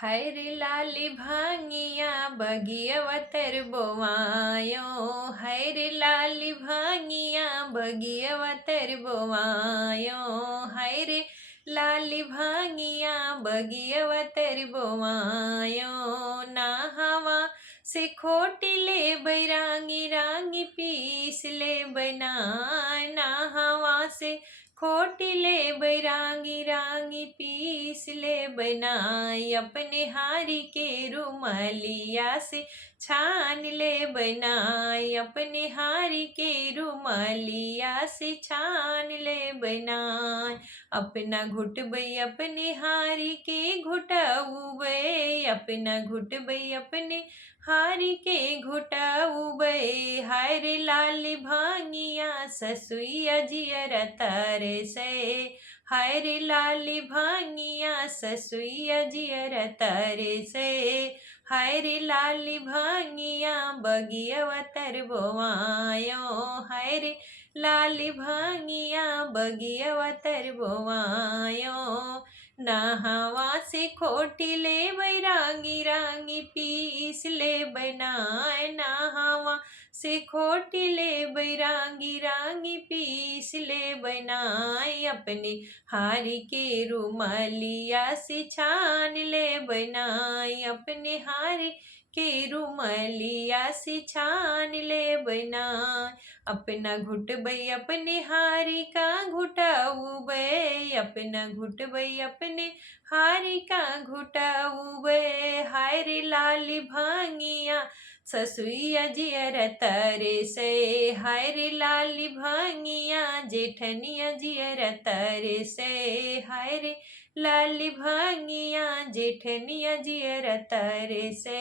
हाय रे लाली भांगिया बगियवा तर बोवायो। हाय रे लाली भांगिया बगियवा तर बोवायो। हाय रे लाली भांगिया बगियवा तर बोवायो। नहावा से खोटी ले बैरांगी रांगी पीस ले बनाए। नहावा से खोटी ले बैरांगी रांगी पीस ले बनाई। अपने हारी के रुमालिया से छान ले बनाई। अपने हारी के रुमालिया से छान ले बनाई। अपना घुटबई अपने हारी के घुटाऊबे। अपना घुटबई अपने हारी के घुटाऊबे। हाय रे लाली भांगिया ससुइया जियरा तारे से। हाय रे लाली भांगिया ससुइया जियरा तारे से। हाय रे लाली भांगिया बगियवा तर बोवायो। हाय रे लाली भांगिया बगियवा तर बोवायो। नहावा से खोटी ले बैरांगी रांगी पीस ले बनाए। नहावा से खोटी ले बैरांगी रांगी पीस ले बनाए। अपने हारी के रुमालिया से छान ले बनाए। अपने हारी के रुमालिया से छान ले बनाए। अपना घुटबई अपने हारी का घुटाऊबे। अपना घुटबई अपने हारी का घुटाऊबे। हाय रे लाली भांगिया ससुइया जियरा तारे से। हाय रे लाली भांगिया जेठनिया जियरा तारे से। हाय रे लाली भांगिया जेठनिया जियरा तारे से।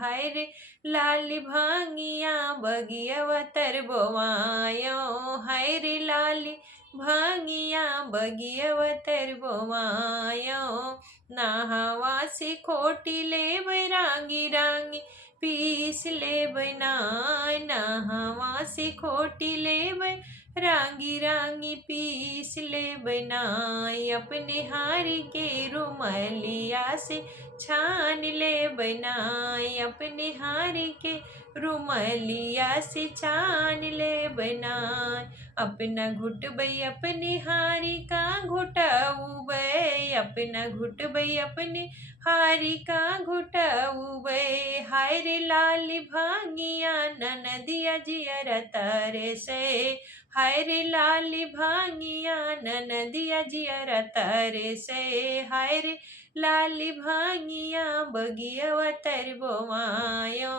हाय रे लाली भांगिया बगियवा तर बोवायो। हाय रे लाली भांगिया बगियवा तर बोवायो। नहावा से खोटी ले बैरांगी रांगी पीस ले बनाए। नहावा से खोटी ले रांगी रांगी पीस ले बनाए। अपने हारी के रुमालिया से छान ले बनाए। अपने हारी के रुमालिया से छान ले बनाए। अपना घुटबई अपने हारी का घुटाऊबे। अपना घुटबई अपने हारी का घुटाऊबे। हाय रे लाली भांगिया ननदिया जियरा तारे से। हाय रे लाली भांगिया ननदिया जियरा तारे से। हाय रे लाली भांगिया बगियवा तर बोवायो।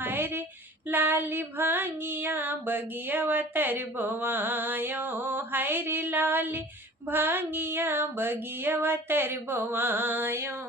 हाय रे लाली भांगिया बगियवा तर बोवायो। हाय रे लाली भांगिया बगियवा तर बोवायो।